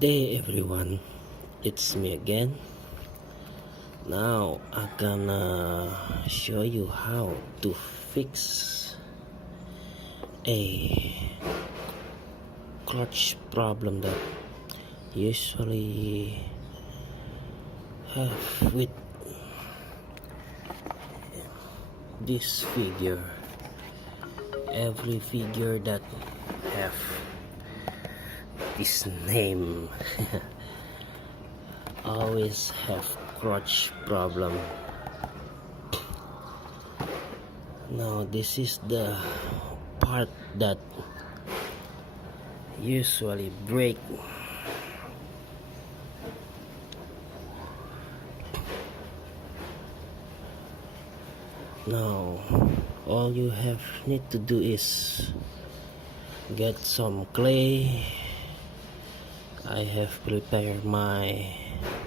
day everyone, it's me again. Now I'm gonna show you how to fix a clutch problem that usually have with this figure. Every figure that have this name always have crotch problem. Now this is the part that usually break. Now all you need to do is get some clay. I have prepared my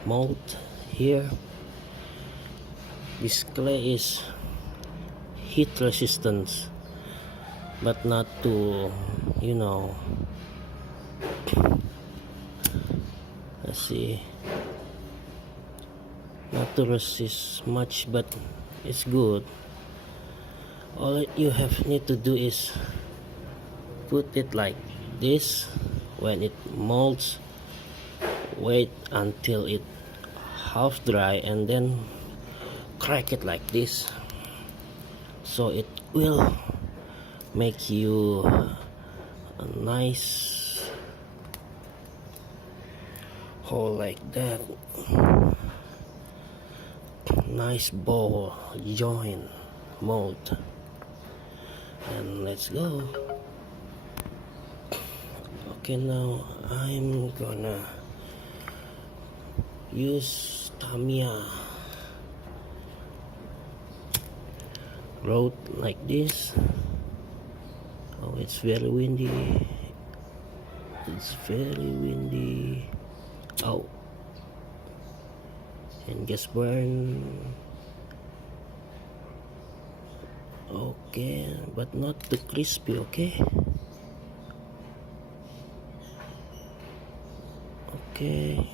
mold here. This clay is heat resistance, but not to, let's see, not to resist much, but it's good. All you need to do is put it like this. When it molds, wait until it half dry and then crack it like this, so it will make you a nice hole like that, nice ball joint mold. And let's go. Okay, now I'm gonna use Tamiya road like this. Oh, it's very windy. It's very windy. Oh, and just burn. Okay, but not too crispy, okay? Okay.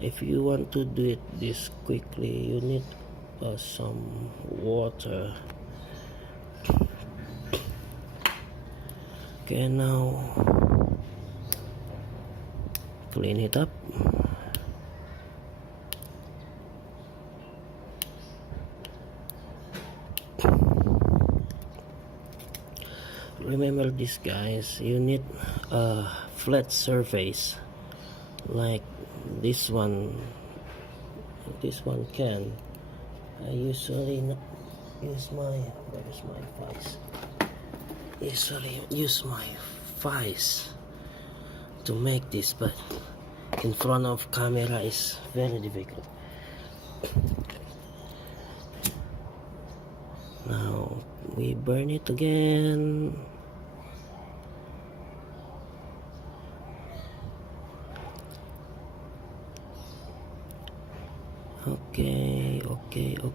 If you want to do it this quickly, you need some water. Okay, now clean it up. Remember this, guys, you need a flat surface like this one can. I usually use my vise to make this, but in front of camera is very difficult. Now we burn it again.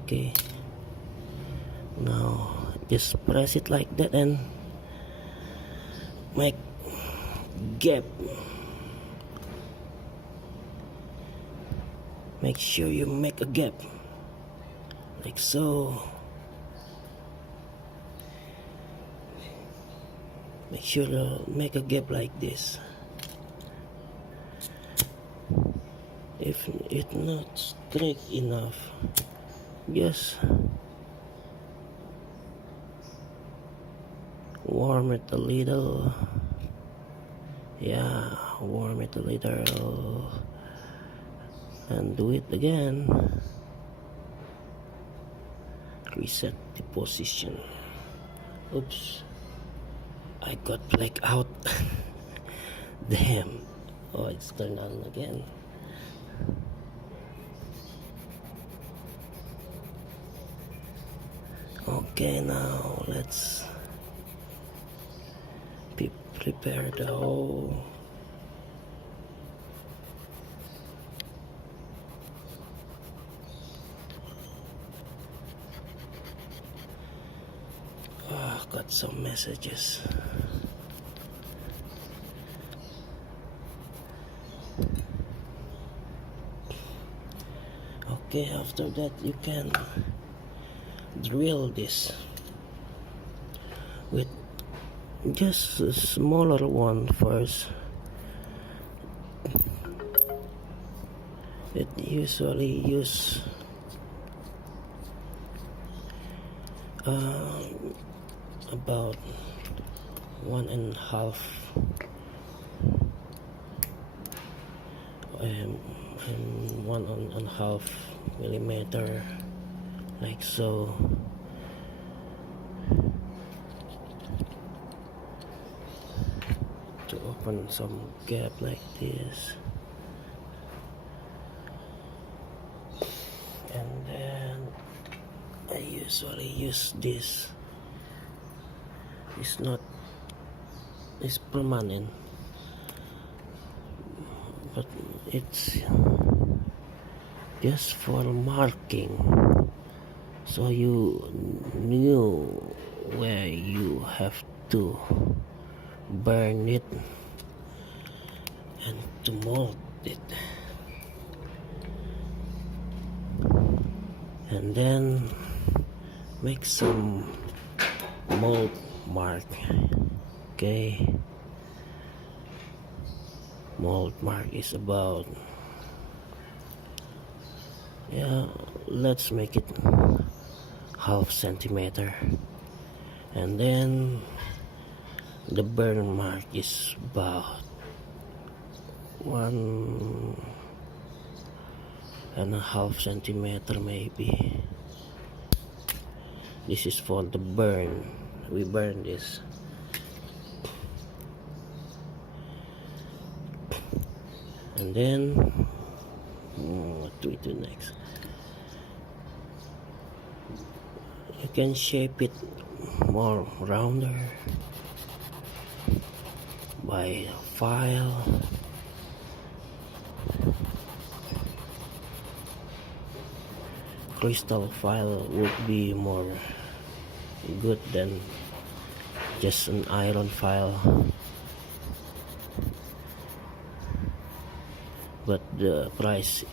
Okay. Now just press it like that and make gap. Make sure you make a gap like so. Make sure to make a gap like this. If it's not straight enough, just warm it a little. Yeah, warm it a little and do it again. Reset the position. Oops, I got blackout. Damn. Oh, it's turned on again. Okay, now let's prepare the hole. some messages. Okay, after that you can drill this with just a smaller one first. It usually use about 1.5 and 1.5 millimeter, like so. To open some gap like this, and then I usually use this. It's permanent, but it's just for marking, so you knew where you have to burn it and to mold it. And then make some mold mark. Okay, mold mark is about, let's make it 0.5 centimeter, and then the burn mark is about 1.5 centimeter maybe. This is for the burn. We burn this. And then what do we do next? You can shape it more rounder by file. Crystal file would be more good than just an iron file, but the price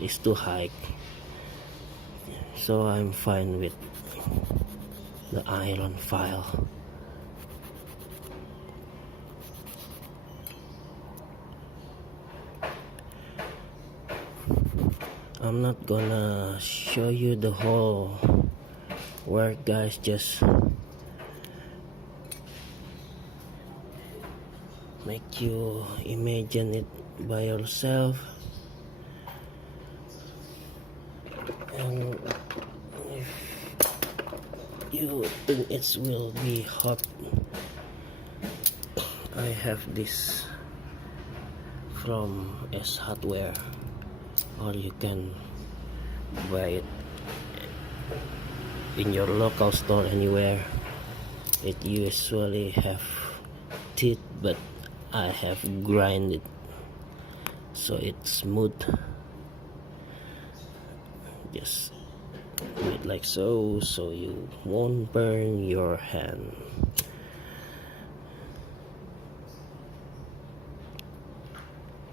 is too high, so I'm fine with the iron file. I'm not gonna show you the whole work, guys. Just make you imagine it by yourself. And if you think it will be hot, I have this from S Hardware, or you can buy it in your local store anywhere. It usually have teeth, but I have grind it so it's smooth. Just do it like so you won't burn your hand.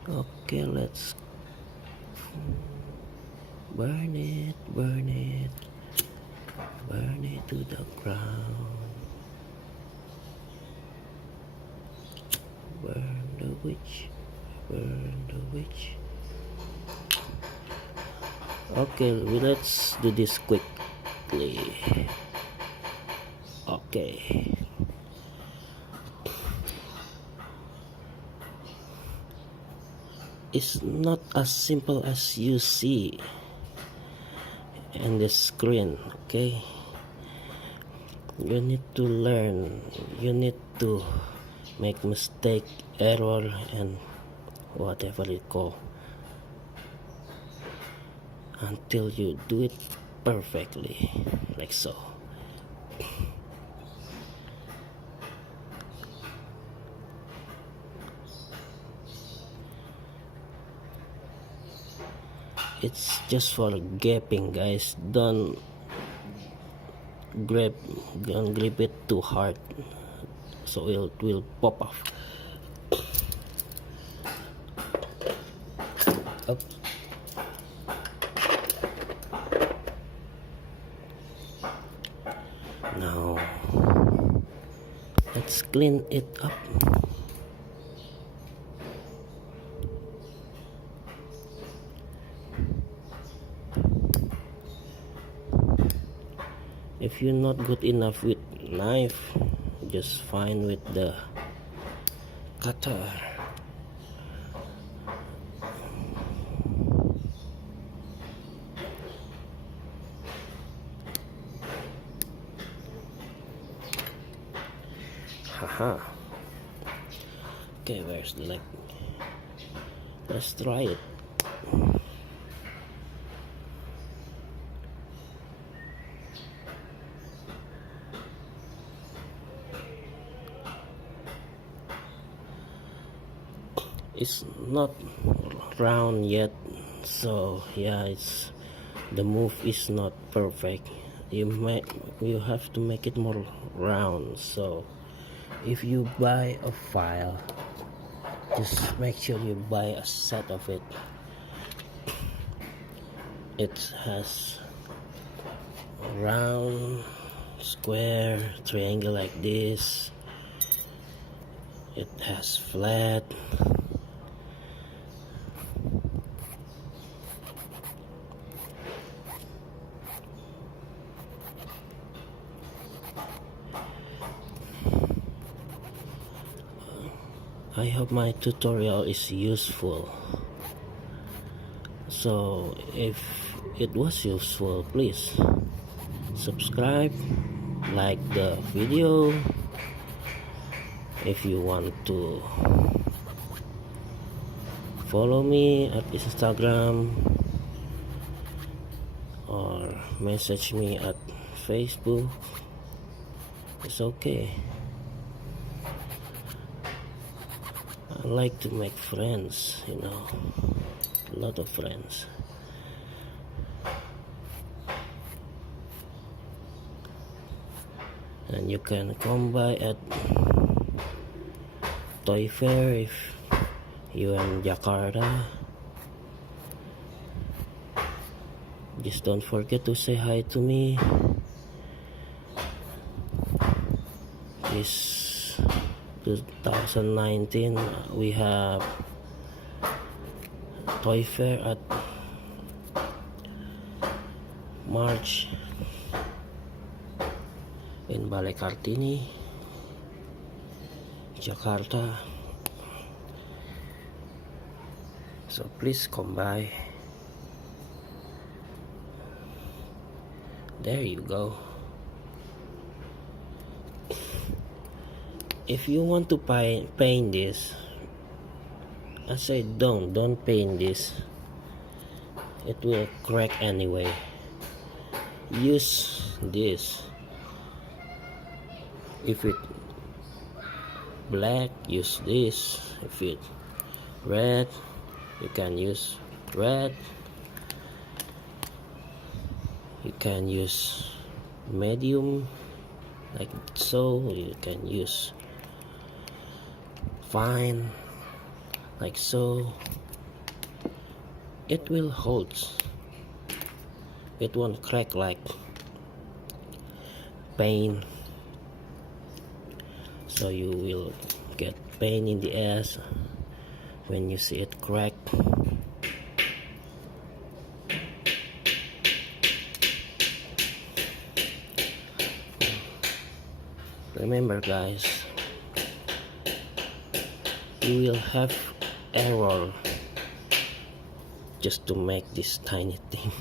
Okay, let's burn it to the ground. Burn the witch. Okay, let's do this quickly. Okay, it's not as simple as you see in the screen. Okay, you need to learn, you need to make mistake, error, and whatever you call, until you do it perfectly, like so. It's just for gapping, guys. Don't grip don't grip it too hard, so it will pop off. Oops. Now let's clean it up. If you're not good enough with knife, just fine with the cutter. Haha. Okay, where's the leg? Let's try it. It's not round yet, so yeah, it's the move is not perfect. You have to make it more round. So if you buy a file, just make sure you buy a set of it. It has round, square, triangle like this. It has flat. I hope my tutorial is useful. So if it was useful, please subscribe, like the video. If you want to follow me at Instagram or message me at Facebook, it's okay. I like to make friends, a lot of friends. And you can come by at Toy Fair if you're in Jakarta. Just don't forget to say hi to me. This 2019 we have Toy Fair at March in Balai Kartini, Jakarta. So please come by. There you go. If you want to paint this, I say don't paint this. It will crack anyway. Use this. If it black, use this. If it red, you can use red. You can use medium like so. You can use fine like so. It will hold. It won't crack like paint. So you will get pain in the ass when you see it crack. Remember guys, you will have error just to make this tiny thing.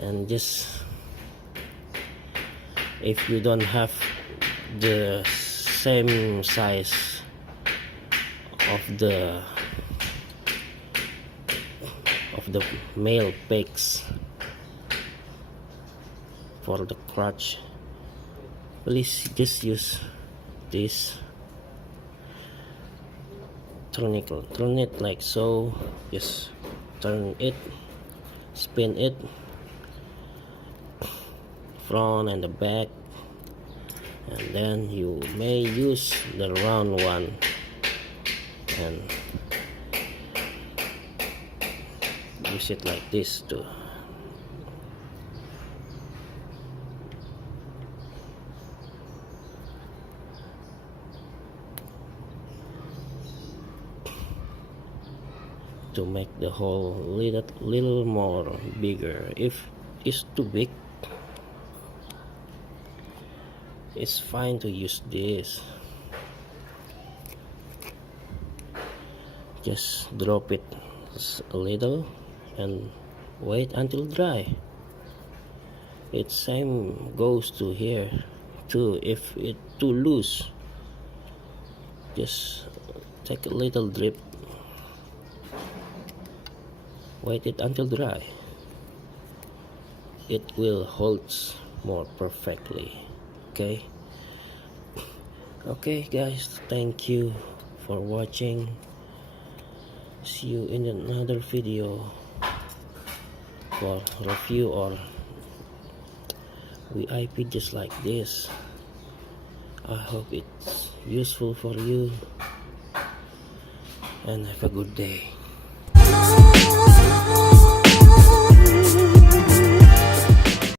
And just if you don't have the same size of the male pigs for the crotch, please just use this. Turn it like so. Just turn it, spin it, front and the back, and then you may use the round one and use it like this too. To make the hole little more bigger. If it's too big, it's fine to use this. Just drop it a little and wait until dry. It same goes to here too. If it's too loose, just take a little drip, wait it until dry. It will hold more perfectly. Okay guys, thank you for watching. See you in another video for review or VIP just like this. I hope it's useful for you, and have a good day.